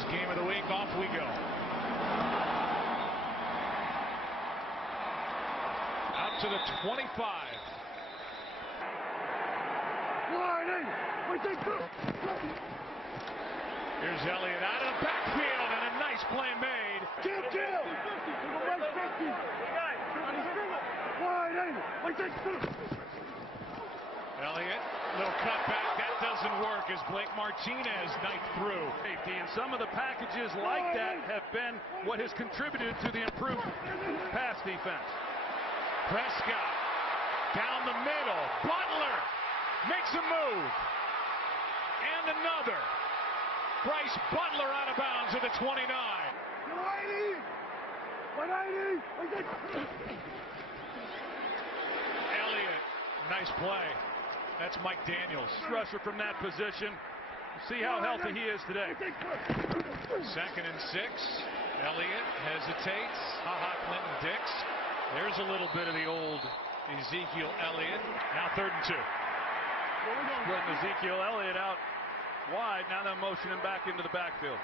Packers game of the week. Off we go. Out to the 25. Here's Elliott out of the backfield, and a nice play made. Elliott, little cutback, that doesn't work as Blake Martinez knifed through. Safety, and some of the packages like that have been what has contributed to the improved pass defense. Prescott down the middle. Butler makes a move. And another. Bryce Butler out of bounds at the 29. Elliott, nice play. That's Mike Daniels. Rusher from that position. See how healthy he is today. 2nd and 6. Elliott hesitates. Clinton-Dix. There's a little bit of the old Ezekiel Elliott. Now 3rd and 2. Putting Ezekiel Elliott out wide. Now they're motioning back into the backfield.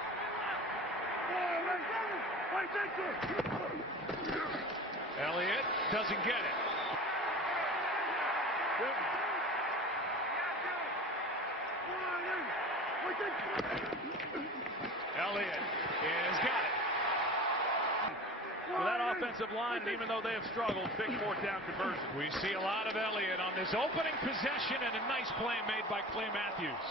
Elliott doesn't get it. Elliott has got it. For that offensive line, and even though they have struggled, big 4th down conversion. We see a lot of Elliott on this opening possession, and a nice play made by Clay Matthews.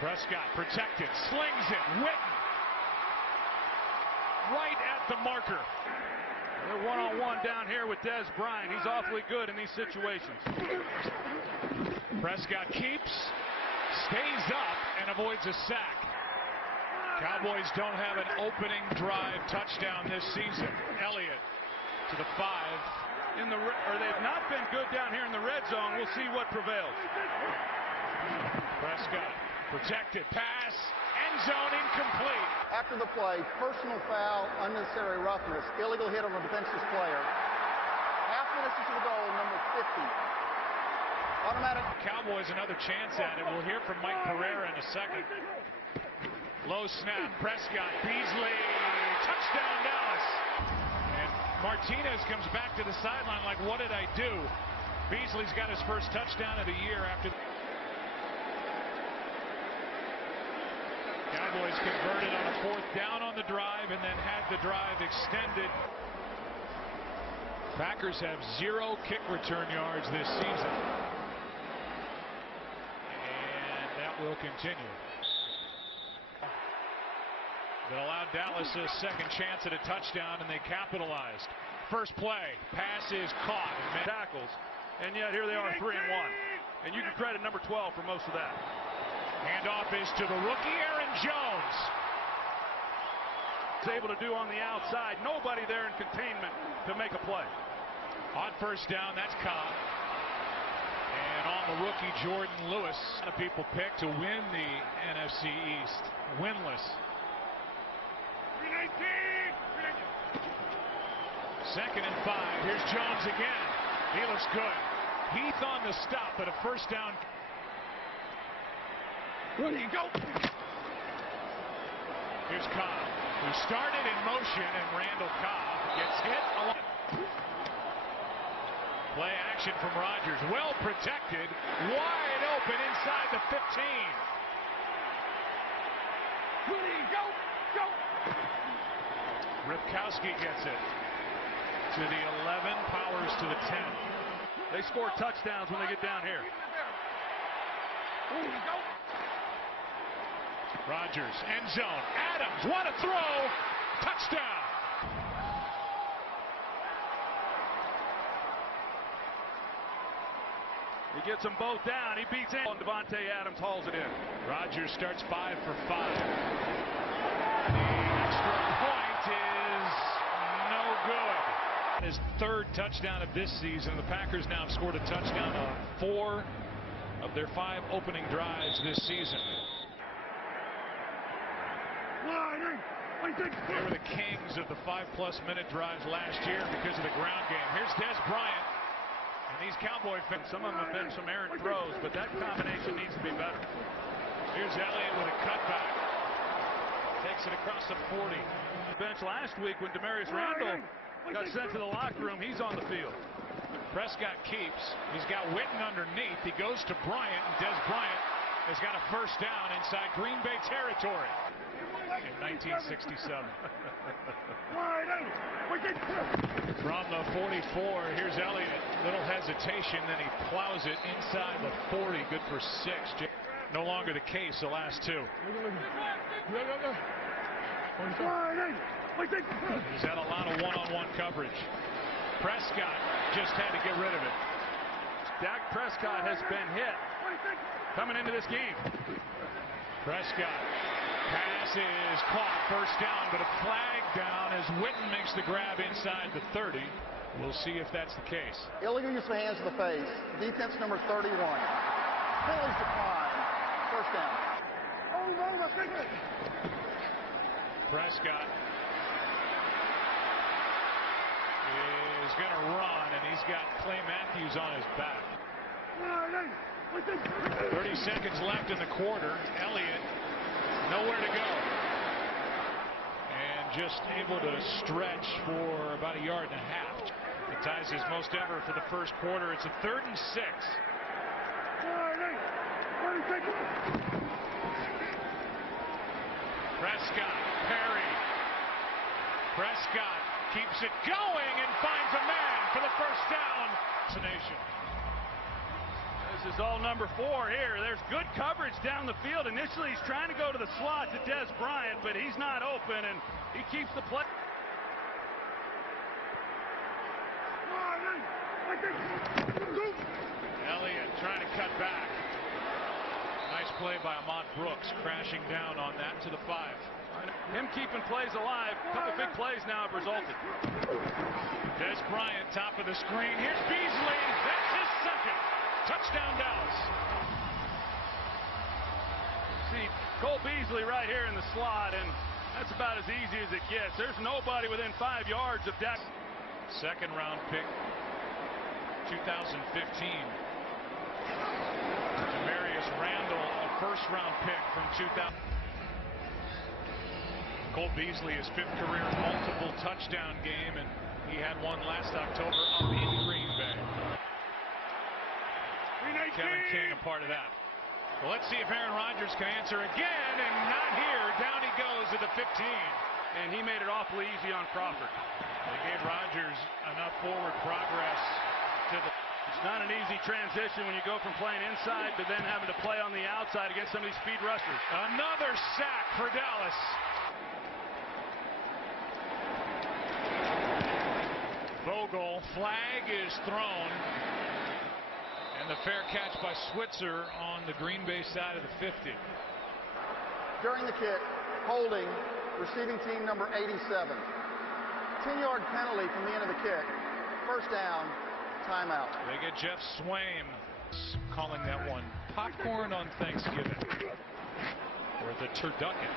Prescott protected, slings it. Witten right at the marker. They're one-on-one down here with Des Bryant. He's awfully good in these situations. Prescott keeps, stays up, and avoids a sack. Cowboys don't have an opening drive touchdown this season. Elliott to the 5. They've not been good down here in the red zone. We'll see what prevails. Prescott protected, pass, end zone incomplete. After the play, personal foul, unnecessary roughness, illegal hit on a defenseless player. Half minutes into the goal, number 50. Automatic. Cowboys another chance at it. We'll hear from Mike Pereira in a second. Low snap, Prescott, Beasley, touchdown Dallas. And Martinez comes back to the sideline like, what did I do? Beasley's got his first touchdown of the year after. Cowboys converted on a 4th down on the drive and then had the drive extended. Packers have 0 kick return yards this season. And that will continue. That allowed Dallas a second chance at a touchdown, and they capitalized. First play, pass is caught. And tackles, and yet here they are 3-1. And you can credit number 12 for most of that. Handoff is to the rookie, Aaron Jones. He's able to do on the outside. Nobody there in containment to make a play. On 1st down, that's Cobb. And on the rookie, Jordan Lewis. A lot of people pick to win the NFC East. Winless. 2nd and 5. Here's Jones again. He looks good. Heath on the stop, but a 1st down. Where do you go? Here's Cobb, who started in motion, and Randall Cobb gets hit. Play action from Rodgers. Well protected. Wide open inside the 15. Where do you go? Go! Ripkowski gets it to the 11, Powers to the 10. They score touchdowns when they get down here. Rodgers, end zone. Adams, what a throw! Touchdown! He gets them both down. He beats in. And Devontae Adams hauls it in. Rodgers starts 5 for 5. The extra point is no good. His 3rd touchdown of this season. The Packers now have scored a touchdown on 4 of their 5 opening drives this season. They were the kings of the 5+ minute drives last year because of the ground game. Here's Des Bryant. And And these Cowboy fans, Some of them have been some errant throws, but that combination needs to be better. Here's Elliott with a cutback. Takes it across the 40. Bench last week when Demarius Randall got sent to the locker room. He's on the field. Prescott keeps. He's got Witten underneath. He goes to Bryant, and Des Bryant has got a first down inside Green Bay territory in 1967. From the 44, here's Elliott. Little hesitation, then he plows it inside the 40. Good for 6. No longer the case the last two. He's had a lot of one-on-one coverage. Prescott just had to get rid of it. Dak Prescott has been hit coming into this game. Prescott. Pass is caught. First down, but a flag down as Witten makes the grab inside the 30. We'll see if that's the case. Illegal use of hands to the face. Defense number 31. Penalties decline. First down. Prescott is going to run, and he's got Clay Matthews on his back. 30 seconds left in the quarter. Elliott nowhere to go. And just able to stretch for about a yard and a half. It ties his most ever for the first quarter. It's a 3rd and 6. Prescott, Perry. Prescott keeps it going and finds a man for the first down. This is all number 4 here. There's good coverage down the field. Initially, he's trying to go to the slot to Des Bryant, but he's not open, and he keeps the play. Elliott trying to cut back. Nice play by Ahmad Brooks, crashing down on that to the 5. Him keeping plays alive. A couple big plays now have resulted. Des Bryant, top of the screen. Here's Beasley. That's his second. Touchdown, Dallas. See Cole Beasley right here in the slot, and that's about as easy as it gets. There's nobody within 5 yards of Dak. Second round pick, 2015. Demarius Randall, a first round pick from 2000. Cole Beasley, his 5th career multiple touchdown game, and he had one last October up in Green Bay. Kevin King a part of that. Well, let's see if Aaron Rodgers can answer again, and not here. Down he goes at the 15. And he made it awfully easy on Crawford. They gave Rodgers enough forward progress to the... It's not an easy transition when you go from playing inside to then having to play on the outside against some of these speed rushers. Another sack for Dallas. Vogel, flag is thrown. And the fair catch by Switzer on the Green Bay side of the 50. During the kick, holding, receiving team number 87. 10-yard penalty from the end of the kick. First down, timeout. They get Jeff Swaim calling that one popcorn on Thanksgiving. Or the turducken.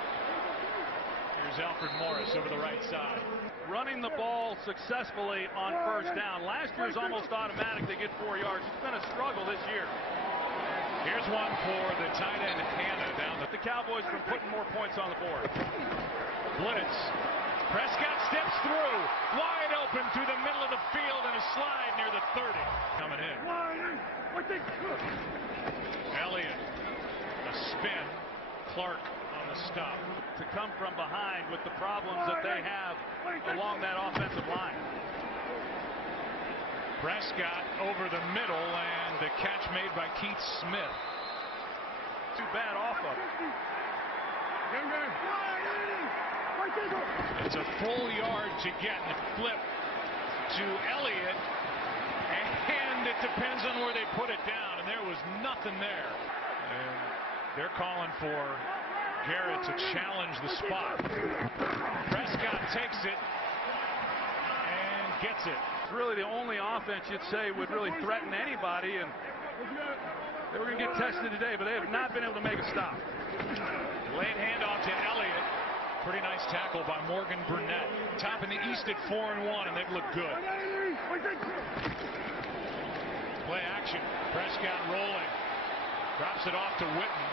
Here's Alfred Morris over the right side. Running the ball successfully on first down. Last year's almost automatic. They get 4 yards. It's been a struggle this year. Here's one for the tight end Hannah down the Cowboys from putting more points on the board. Blitz. Prescott steps through. Wide open through the middle of the field and a slide near the 30. Coming in. Elliott. A spin. Clark on the stop. To come from behind with the problems that they have along that offensive line. Prescott over the middle, and the catch made by Keith Smith. Too bad off of. It's a full yard to get, and flip to Elliott, and it depends on where they put it down, and there was nothing there. And they're calling for Garrett to challenge the spot. Prescott takes it and gets it. It's really the only offense you'd say would really threaten anybody, and they were going to get tested today, but they have not been able to make a stop. Late handoff to Elliott. Pretty nice tackle by Morgan Burnett. Top in the East at 4-1, and they've looked good. Play action. Prescott rolling. Drops it off to Witten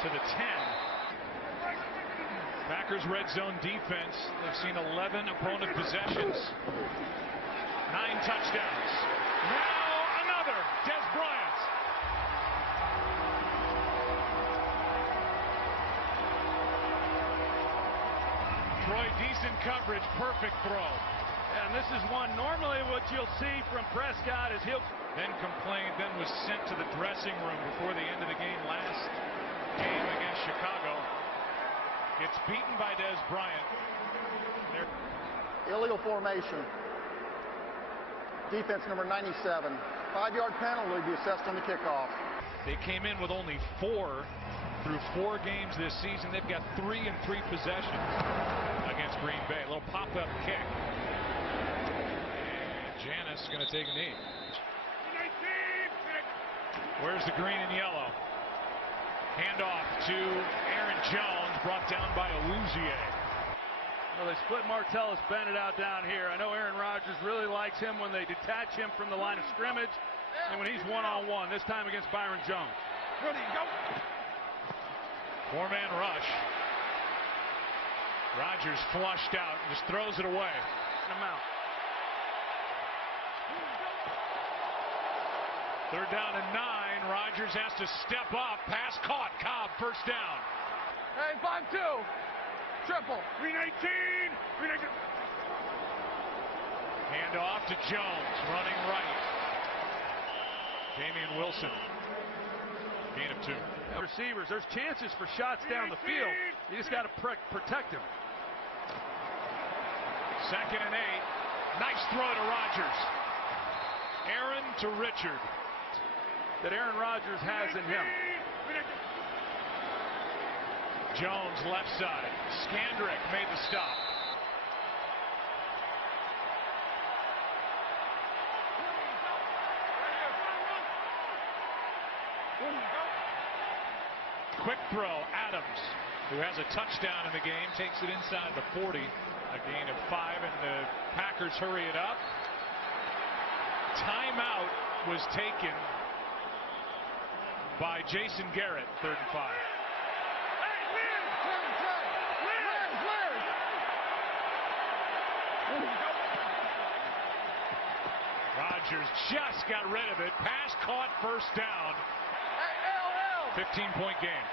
to the 10. Packers red zone defense. They've seen 11 opponent possessions. 9 touchdowns. Now another. Des Bryant. Troy, decent coverage. Perfect throw. And this is one normally what you'll see from Prescott is he'll then complained, then was sent to the dressing room before the end of the game last game against Chicago. Gets beaten by Des Bryant. Illegal formation. Defense number 97. 5-yard penalty will be assessed on the kickoff. They came in with only 4 through 4 games this season. They've got 3 in 3 possessions against Green Bay. A little pop-up kick. And Janis is going to take a knee. Where's the green and yellow? Handoff to Aaron Jones, brought down by Aluzier. Well, they split Martellus Bennett out down here. I know Aaron Rodgers really likes him when they detach him from the line of scrimmage and when he's one-on-one, this time against Byron Jones. Ready, go! 4-man rush. Rodgers flushed out and just throws it away. Him out. 3rd down and 9. Rodgers has to step up. Pass caught. Cobb, first down. Hey, 5-2. Triple. 319. Hand off to Jones, running right. Damian Wilson. Gain of 2. Receivers, there's chances for shots down the field. You just got to protect him. 2nd and 8. Nice throw to Rodgers. Aaron to Richard. That Aaron Rodgers has in him. Jones left side. Skandrick made the stop. Quick throw. Adams, who has a touchdown in the game, takes it inside the 40. A gain of 5, and the Packers hurry it up. Timeout was taken by Jason Garrett, 3rd and 5. Rodgers just got rid of it. Pass caught, first down. 15-point game.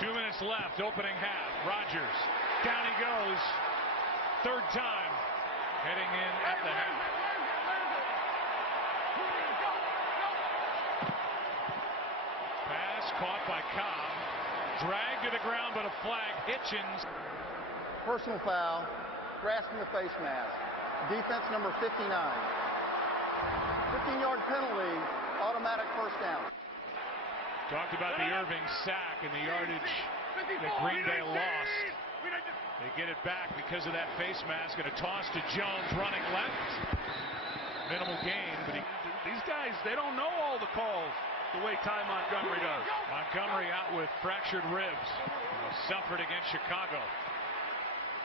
2 minutes left, opening half. Rodgers, down he goes. 3rd time. Heading in at the half. Pass caught by Cobb. Dragged to the ground, but a flag. Hitchens. Personal foul. Grasping the face mask. Defense number 59. 15-yard penalty. Automatic first down. Talked about the Irving sack and the yardage that Green Bay lost. They get it back because of that face mask, and a toss to Jones running left. Minimal gain, but these guys, they don't know all the calls the way Ty Montgomery does. Montgomery out with fractured ribs. Suffered against Chicago.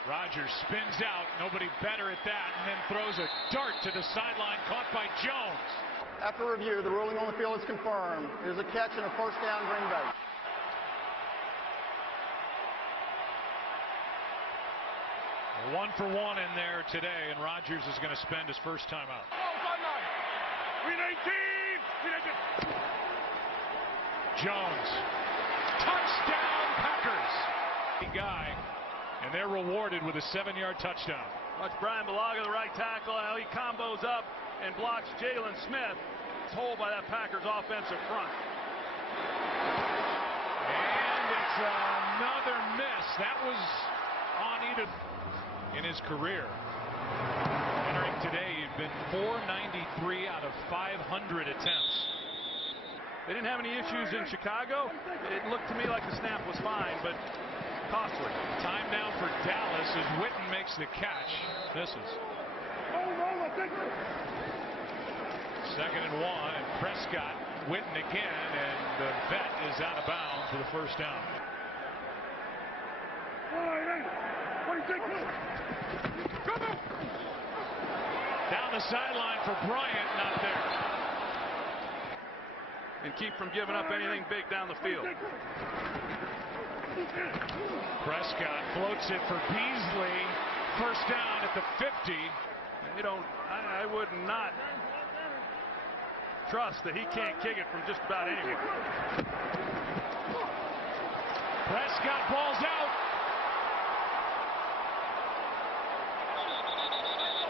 Rodgers spins out, nobody better at that, and then throws a dart to the sideline, caught by Jones. After review, the ruling on the field is confirmed. It is a catch and a first down, Green Bay. One for one in there today, and Rodgers is going to spend his first time out. 319. Jones. Touchdown, Packers. Guy, and they're rewarded with a 7-yard touchdown. Watch Brian Bulaga, the right tackle, how he combos up and blocks Jalen Smith. It's holed by that Packers offensive front. And it's another miss. That was on Edith in his career. Entering today, he'd been 493 out of 500 attempts. They didn't have any issues in Chicago. It looked to me like the snap was fine, but costly. Time now for Dallas as Witten makes the catch. Misses. 2nd and 1, and Prescott, Witten again, and the vet is out of bounds for the first down. Down the sideline for Bryant, not there. And keep from giving up anything big down the field. Prescott floats it for Beasley. First down at the 50. You don't, I would not trust that he can't kick it from just about anywhere. Prescott balls out.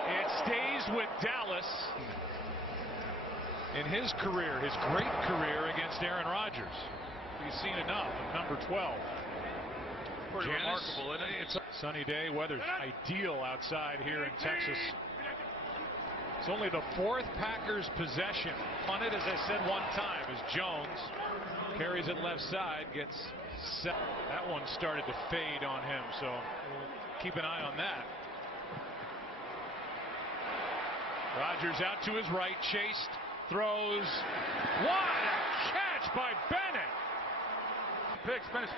It stays with Dallas. In his career, his great career against Aaron Rodgers. He's seen enough of number 12. Pretty remarkable, isn't it? It's a sunny day. Weather's ideal outside here in Texas. It's only the 4th Packers possession. On it, as I said one time, as Jones carries it left side, gets set. That one started to fade on him, so we'll keep an eye on that. Rodgers out to his right, chased, throws. What a catch by Bennett! Pick spent his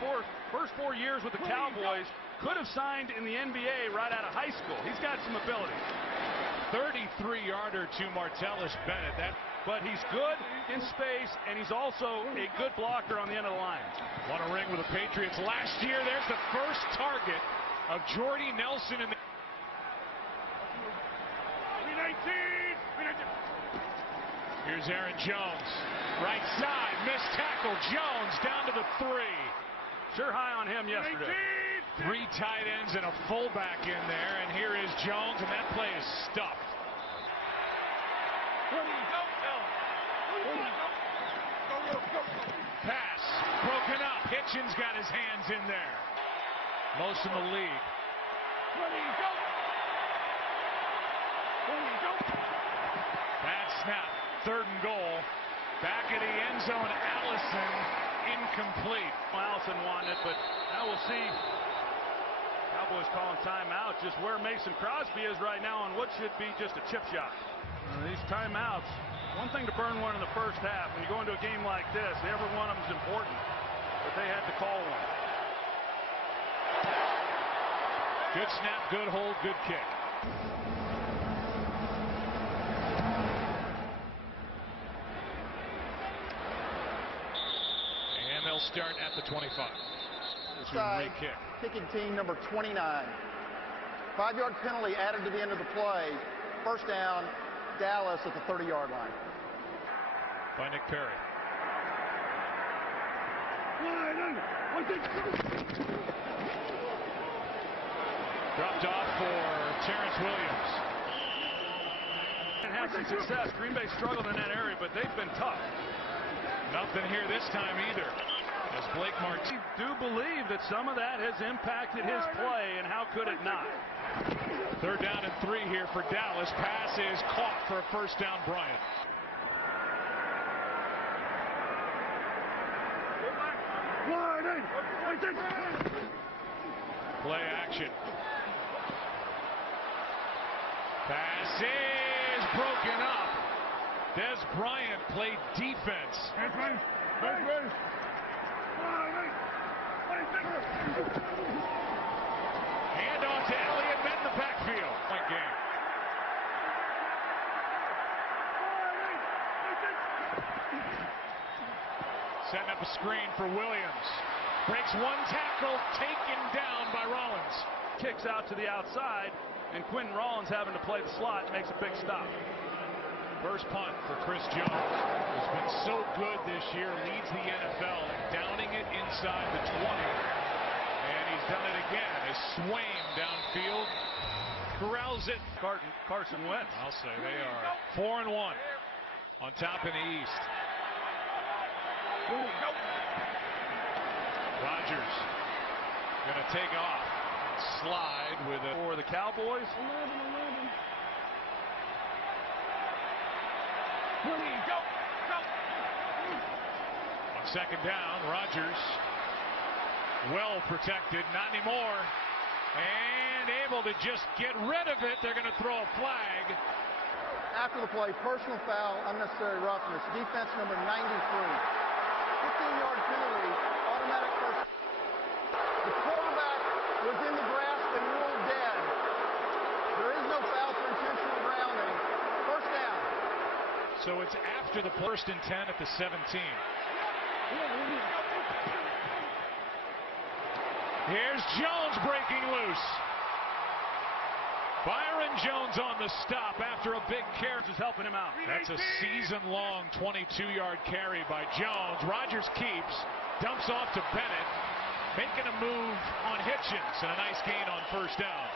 first 4 years with the Cowboys. Could have signed in the NBA right out of high school. He's got some ability. 33-yarder to Martellus Bennett. But he's good in space, and he's also a good blocker on the end of the line. Won a ring with the Patriots last year. There's the first target of Jordy Nelson in the. Here's Aaron Jones. Right side, missed tackle. Jones down to the 3. Sure high on him yesterday. 3 tight ends and a fullback in there, and here is Jones, and that play is stuffed. Pass broken up. Hitchens got his hands in there. Most in the league. Bad snap. 3rd and goal. Back at the end zone. Allison incomplete. Allison wanted it, but now we'll see. Cowboys calling timeout. Just where Mason Crosby is right now on what should be just a chip shot. These timeouts. One thing to burn one in the first half. When you go into a game like this, every one of them is important. But they had to call one. Good snap, good hold, good kick. And they'll start at the 25. Side, kicking team number 29. 5-yard penalty added to the end of the play. First down, Dallas at the 30-yard line. By Nick Perry. Dropped off for Terrence Williams. And had some success. Green Bay struggled in that area, but they've been tough. Nothing here this time either. As Blake Martinez. I do believe that some of that has impacted his play, and how could it not? 3rd down and 3 here for Dallas. Pass is caught for a first down, Bryant. Play action. Pass is broken up. Des Bryant played defense. Handoff to Elliott, met in the backfield. Point game. Setting up a screen for Williams. Breaks one tackle, taken down by Rollins. Kicks out to the outside, and Quentin Rollins having to play the slot makes a big stop. First punt for Chris Jones, who's been so good this year, leads the NFL in downing it inside the 20. And he's done it again as Swain downfield corrals it. Carson Wentz. I'll say they are 4-1 on top in the East. Rodgers going to take off and slide with it. For the Cowboys. On 2nd down, Rodgers well protected, not anymore, and able to just get rid of it. They're going to throw a flag. After the play, personal foul, unnecessary roughness, defense number 93. 15-yard penalty, automatic first. The quarterback was in the grasp and ruled dead. So it's after the 1st and 10 at the 17. Here's Jones breaking loose. Byron Jones on the stop after a big carry is helping him out. That's a season-long 22-yard carry by Jones. Rodgers keeps, dumps off to Bennett, making a move on Hitchens, and a nice gain on 1st down.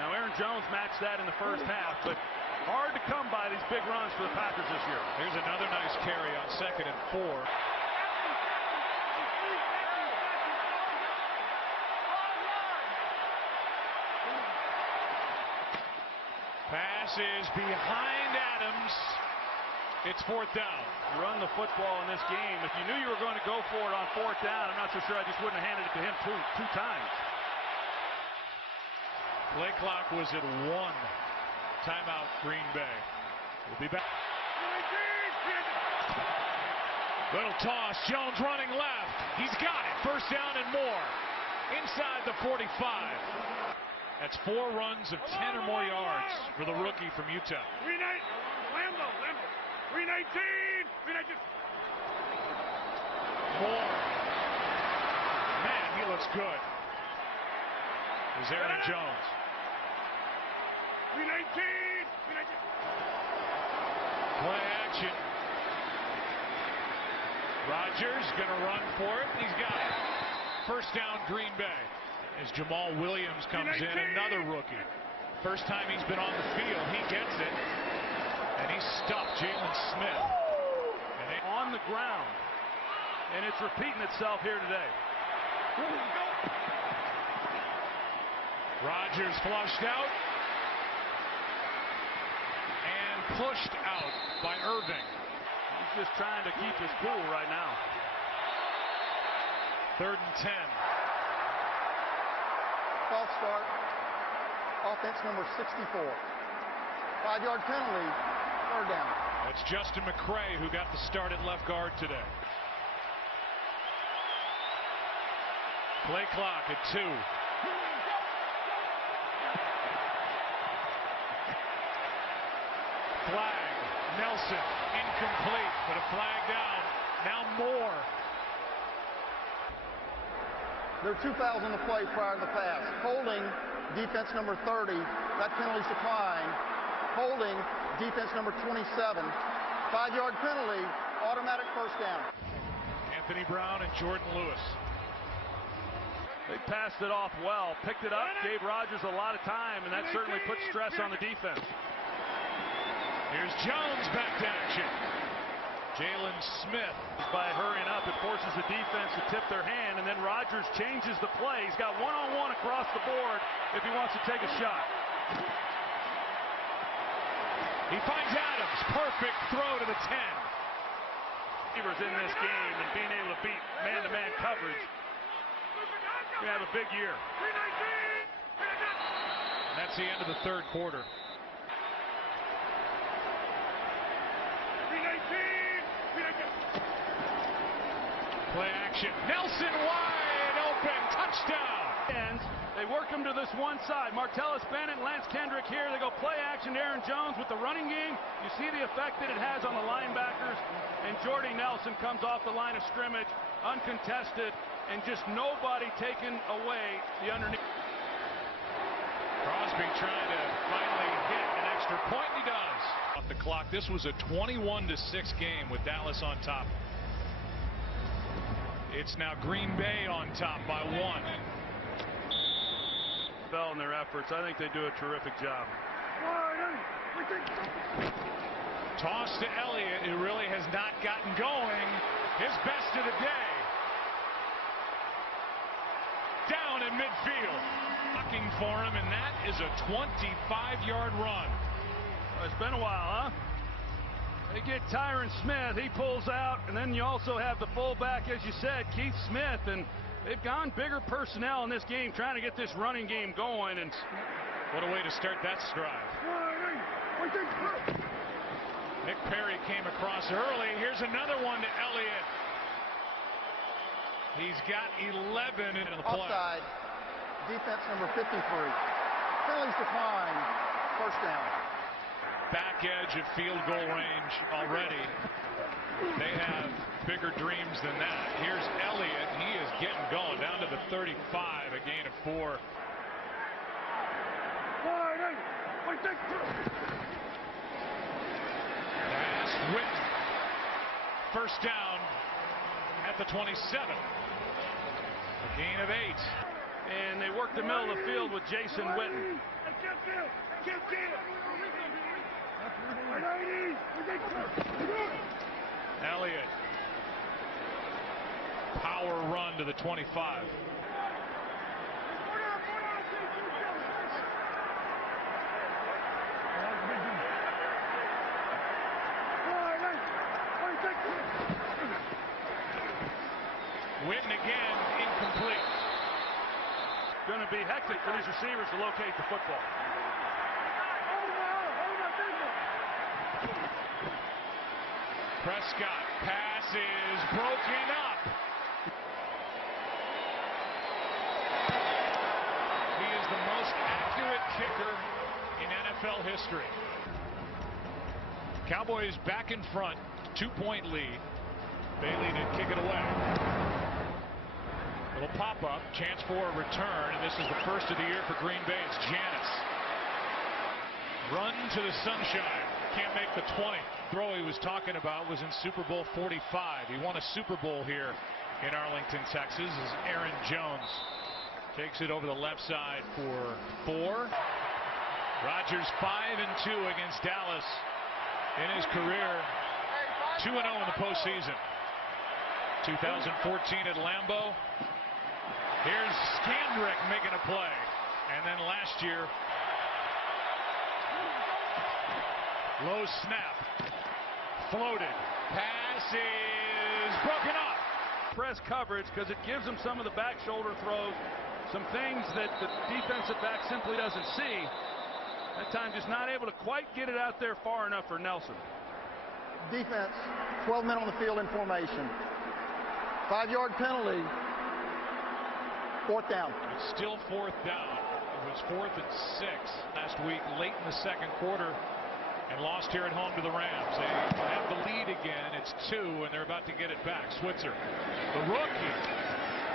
Now Aaron Jones matched that in the first half, but hard to come by these big runs for the Packers this year. Here's another nice carry on 2nd and 4. Pass is behind Adams. It's 4th down. Run the football in this game. If you knew you were going to go for it on 4th down, I'm not so sure I just wouldn't have handed it to him two times. Play clock was at 1. Timeout, Green Bay. We'll be back. Little toss. Jones running left. He's got it. 1st down and more. Inside the 45. That's 4 runs of 10 or more yards for the rookie from Utah. 319. Moore. Man, he looks good. There's Aaron Jones. 319. Play action. Rodgers gonna run for it. He's got it. 1st down, Green Bay. As Jamal Williams comes in, another rookie. First time he's been on the field, he gets it. And he stopped Jalen Smith. On the ground. And it's repeating itself here today. Rodgers flushed out. And pushed out by Irving. He's just trying to keep his cool right now. 3rd and 10. False start. Offense number 64. 5-yard penalty. 3rd down. That's Justin McCray who got the start at left guard today. Play clock at 2. Flag. Nelson. Incomplete. But a flag down. Now Moore. There are 2 fouls on the play prior to the pass. Holding, defense number 30. That penalty's declined. Holding, defense number 27. 5-yard penalty, automatic 1st down. Anthony Brown and Jordan Lewis. They passed it off well, picked it up, gave Rodgers a lot of time, and that certainly put stress on the defense. Here's Jones back to action. Jalen Smith. By hurrying up, it forces the defense to tip their hand, and then Rodgers changes the play. He's got one-on-one across the board if he wants to take a shot. He finds Adams. Perfect throw to the 10. Receivers in this game and being able to beat man-to-man coverage. We have a big year. And that's the end of the 3rd quarter. Play action. Nelson wide open. Touchdown. And they work him to this one side. Martellus Bennett, Lance Kendrick here. They go play action to Aaron Jones with the running game. You see the effect that it has on the linebackers. And Jordy Nelson comes off the line of scrimmage, uncontested, and just nobody taking away the underneath. Crosby trying to finally hit an extra point. He does. Off the clock. This was a 21-6 game with Dallas on top. It's now Green Bay on top by 1. Bell in their efforts. I think they do a terrific job. Toss to Elliott, who really has not gotten going. His best of the day. Down in midfield. Blocking for him, and that is a 25-yard run. It's been a while, huh? They get Tyron Smith, he pulls out, and then you also have the fullback, as you said, Keith Smith, and they've gone bigger personnel in this game, trying to get this running game going. And what a way to start that stride. Nick Perry came across early. Here's another one to Elliott. He's got 11 in the play. Offside, defense number 53. Penalties decline, 1st down. back edge of field goal range already. They have bigger dreams than that. Here's Elliott. He is getting going down to the 35, a gain of 4. Pass, Witten. First down at the 27. A gain of 8. And they work the middle of the field with Jason Witten. Elliott. Power run to the 25. Witten again, incomplete. Going to be hectic for these receivers to locate the football. Prescott, pass is broken up. He is the most accurate kicker in NFL history. Cowboys back in front, 2-point lead. Bailey to kick it away. Little pop-up, chance for a return, and this is the first of the year for Green Bay. It's Janis. Run to the sunshine. Can't make the 20. Throw he was talking about was in Super Bowl 45. He won a Super Bowl here in Arlington, Texas, as Aaron Jones takes it over the left side for 4. Rodgers 5-2 against Dallas in his career. 2-0 in the postseason. 2014 at Lambeau. Here's Skandrick making a play. And then last year, low snap, floated, pass is broken up. Press coverage because it gives them some of the back shoulder throws, some things that the defensive back simply doesn't see. That time just not able to quite get it out there far enough for Nelson. Defense, 12 men on the field in formation. 5-yard penalty. 4th down. It's still 4th down. It was 4th and 6 last week, late in the second quarter, and lost here at home to the Rams. They have the lead again. It's 2, and they're about to get it back. Switzer, the rookie.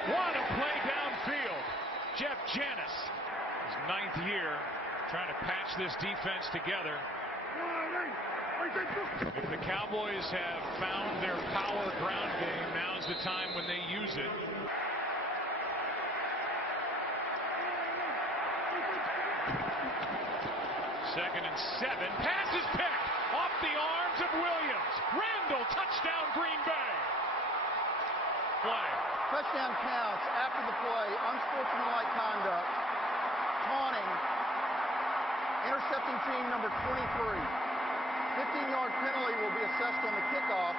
What a play downfield. Jeff Janis, his 9th year, trying to patch this defense together. If the Cowboys have found their power ground game, now's the time when they use it. Second and 7. Pass is picked off the arms of Williams. Randall, touchdown Green Bay. Play. Touchdown counts after the play. Unsportsmanlike conduct. Taunting. Intercepting team number 23. 15-yard penalty will be assessed on the kickoff.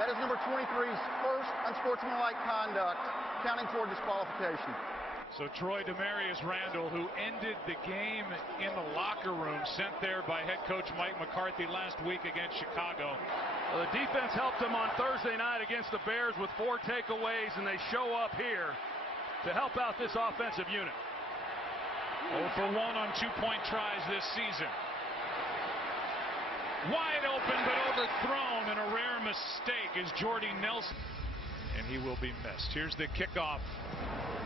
That is number 23's first unsportsmanlike conduct, counting toward disqualification. So Troy Demarius Randall, who ended the game in the locker room, sent there by head coach Mike McCarthy last week against Chicago. Well, the defense helped them on Thursday night against the Bears with 4 takeaways, and they show up here to help out this offensive unit. 0 for 1 on 2-point tries this season. Wide open but overthrown, and a rare mistake is Jordy Nelson. And he will be missed. Here's the kickoff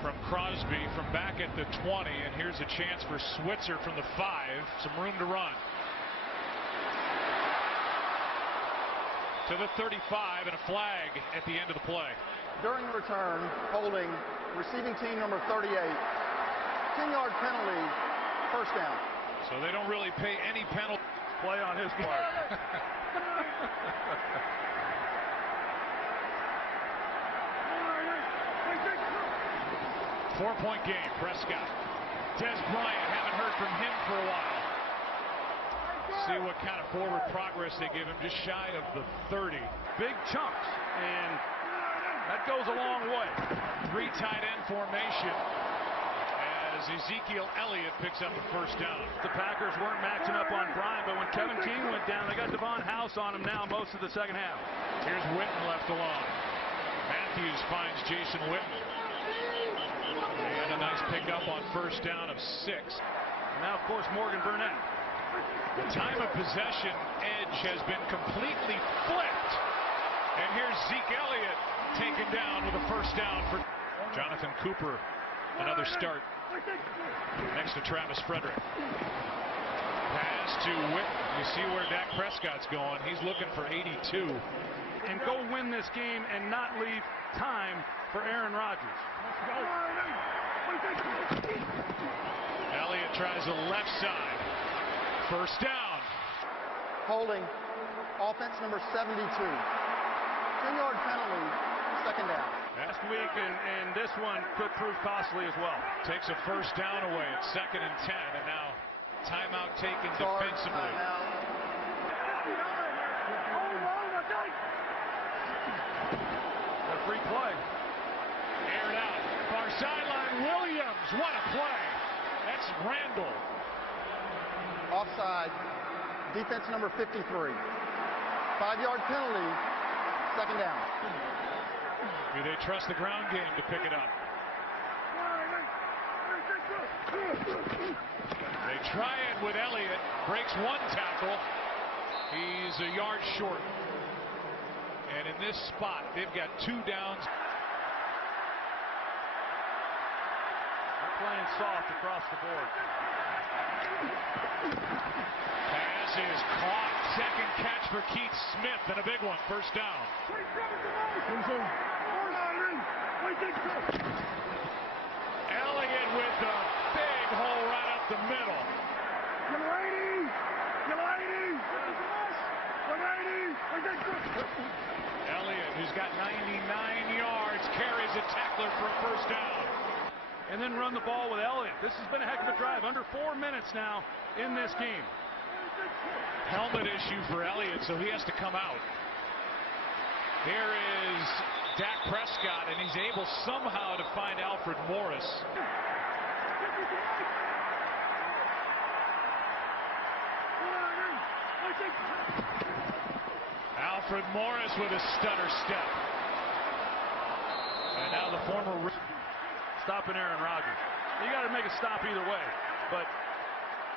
from Crosby from back at the 20, and here's a chance for Switzer from the 5. Some room to run. To the 35, and a flag at the end of the play. During the return, holding receiving team number 38. 10-yard penalty, first down. So they don't really pay any penalty. Play on his part. 4-point game. Prescott. Des Bryant, haven't heard from him for a while. See what kind of forward progress they give him, just shy of the 30. Big chunks, and that goes a long way. 3 tight end formation as Ezekiel Elliott picks up the first down. The Packers weren't matching up on Bryant, but when Kevin King went down, they got Devon House on him now most of the second half. Here's Witten left alone. Matthews finds Jason Witten. They had a nice pickup on first down of 6. And now, of course, Morgan Burnett. The time of possession edge has been completely flipped. And here's Zeke Elliott taken down with a first down for Jonathan Cooper. Another start next to Travis Frederick. Pass to Witt. You see where Dak Prescott's going. He's looking for 82. And go win this game and not leave time for Aaron Rodgers. Elliott tries the left side. First down. Holding. Offense number 72. 10-yard penalty. Second down. Last week and this one could prove costly as well. Takes a first down away at 2nd and 10, and now timeout taken defensively. A free play. Aired out. Far sideline. Williams. What a play. That's Randall. Offside. Defense number 53. 5-yard penalty. Second down. Do they trust the ground game to pick it up? They try it with Elliott. Breaks one tackle. He's a yard short. And in this spot, they've got 2 downs. They're playing soft across the board. Pass is caught. Second catch for Keith Smith and a big one. First down. Elliott with the big hole right up the middle. Elliott, who's got 99 yards, carries a tackler for a first down. And then run the ball with Elliott. This has been a heck of a drive. Under 4 minutes now in this game. Helmet issue for Elliott, so he has to come out. Here is Dak Prescott, and he's able somehow to find Alfred Morris. Alfred Morris with a stutter step. And now the former... Stopping Aaron Rodgers. You got to make a stop either way. But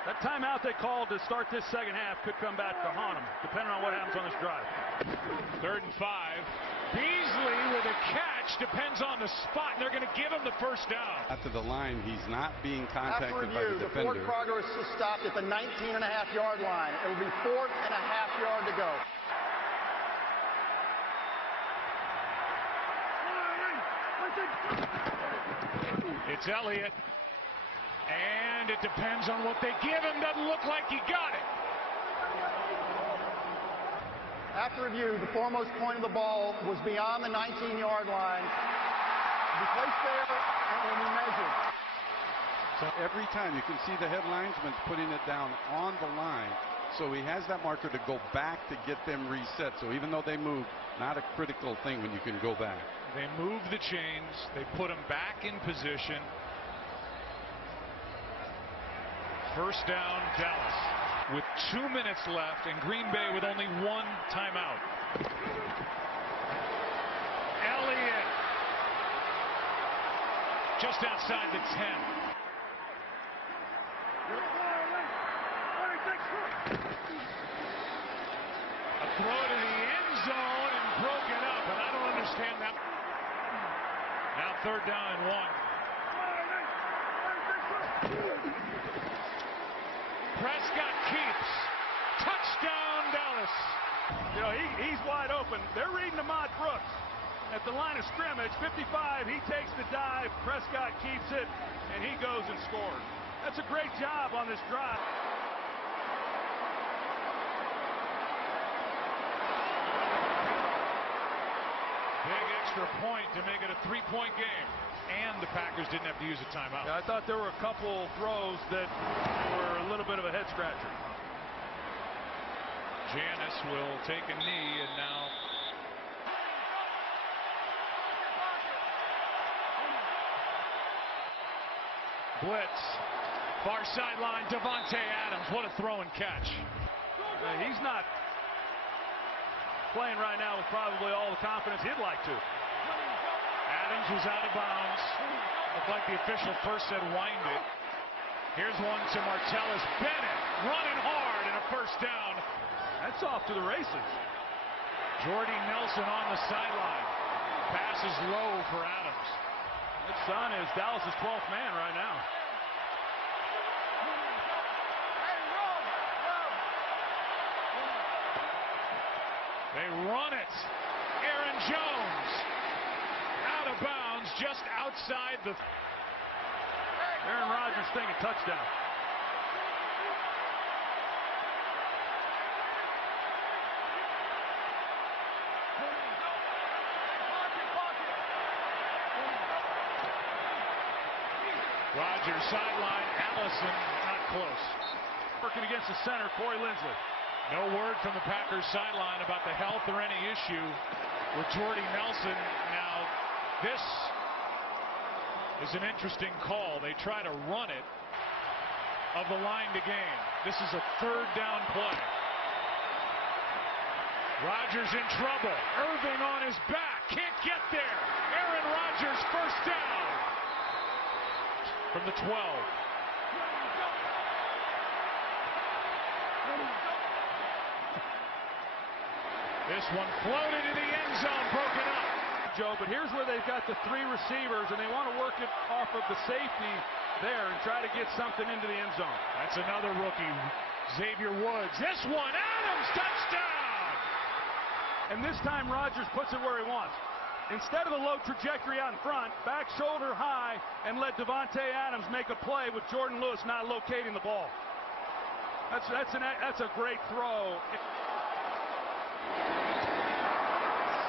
that timeout they called to start this second half could come back to haunt them, depending on what happens on this drive. 3rd and 5. Beasley with a catch. Depends on the spot. And they're going to give him the first down. After the line, he's not being contacted After review, by the the defender. forward progress is stopped at the 19.5-yard line. It will be 4th and a half yard to go. It's Elliott, and it depends on what they give him. Doesn't look like he got it. After review, the foremost point of the ball was beyond the 19-yard line. Be placed there and will be measured. So every time you can see the head linesman putting it down on the line. So he has that marker to go back to get them reset. So even though they move, not a critical thing when you can go back. They move the chains. They put them back in position. First down, Dallas. With 2 minutes left and Green Bay with only 1 timeout. Elliott just outside the 10. A throw to the end zone and broken up, and I don't understand that. Now 3rd down and 1. Prescott keeps. Touchdown, Dallas. You know, he's wide open. They're reading Ahmad Brooks at the line of scrimmage. 55, he takes the dive. Prescott keeps it, and he goes and scores. That's a great job on this drive. Big extra point to make it a 3-point game. And the Packers didn't have to use a timeout. Yeah, I thought there were a couple throws that were a little bit of a head scratcher. Janis will take a knee, and now blitz. Far sideline, Devontae Adams. What a throw and catch. He's not playing right now with probably all the confidence he'd like to. Adams was out of bounds. Looked like the official first said wind it. Here's one to Martellus Bennett, running hard and a first down. That's off to the races. Jordy Nelson on the sideline. Pass is low for Adams. His son is Dallas's 12th man right now. They run it. Aaron Jones out of bounds just outside the. Aaron Rodgers thinking touchdown. Rodgers sideline. Allison not close. Working against the center, Corey Linsley. No word from the Packers sideline about the health or any issue with Jordy Nelson. Now, this is an interesting call. They try to run it of the line to gain. This is a third down play. Rodgers in trouble. Irving on his back. Can't get there. Aaron Rodgers first down from the 12. This one floated in the end zone, broken up. Joe, but here's where they've got the three receivers, and they want to work it off of the safety there and try to get something into the end zone. That's another rookie, Xavier Woods. This one, Adams, touchdown! And this time Rodgers puts it where he wants. Instead of the low trajectory out in front, back shoulder high, and let Davante Adams make a play with Jordan Lewis not locating the ball. That's a great throw.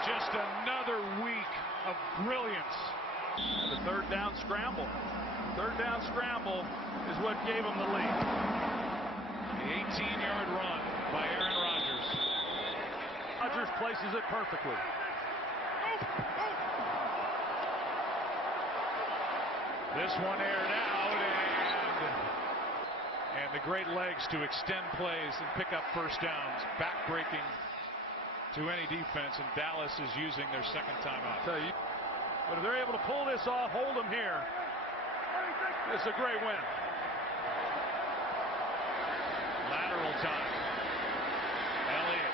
Just another week of brilliance. And the third down scramble. Third down scramble is what gave him the lead. The 18-yard run by Aaron Rodgers. Rodgers places it perfectly. This one aired out, and the great legs to extend plays and pick up first downs, back-breaking to any defense, and Dallas is using their second timeout. But if they're able to pull this off, hold them here, this is a great win. Lateral time. Elliott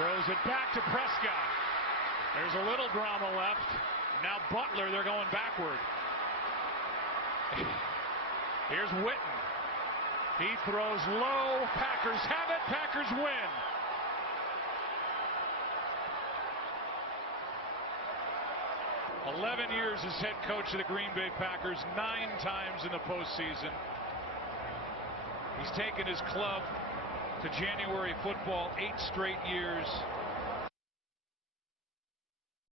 throws it back to Prescott. There's a little drama left. Now Butler, they're going backward. Here's Witten. He throws low. Packers have it. Packers win. "11 years as head coach of the Green Bay Packers, 9 times in the postseason. He's taken his club to January football 8 straight years.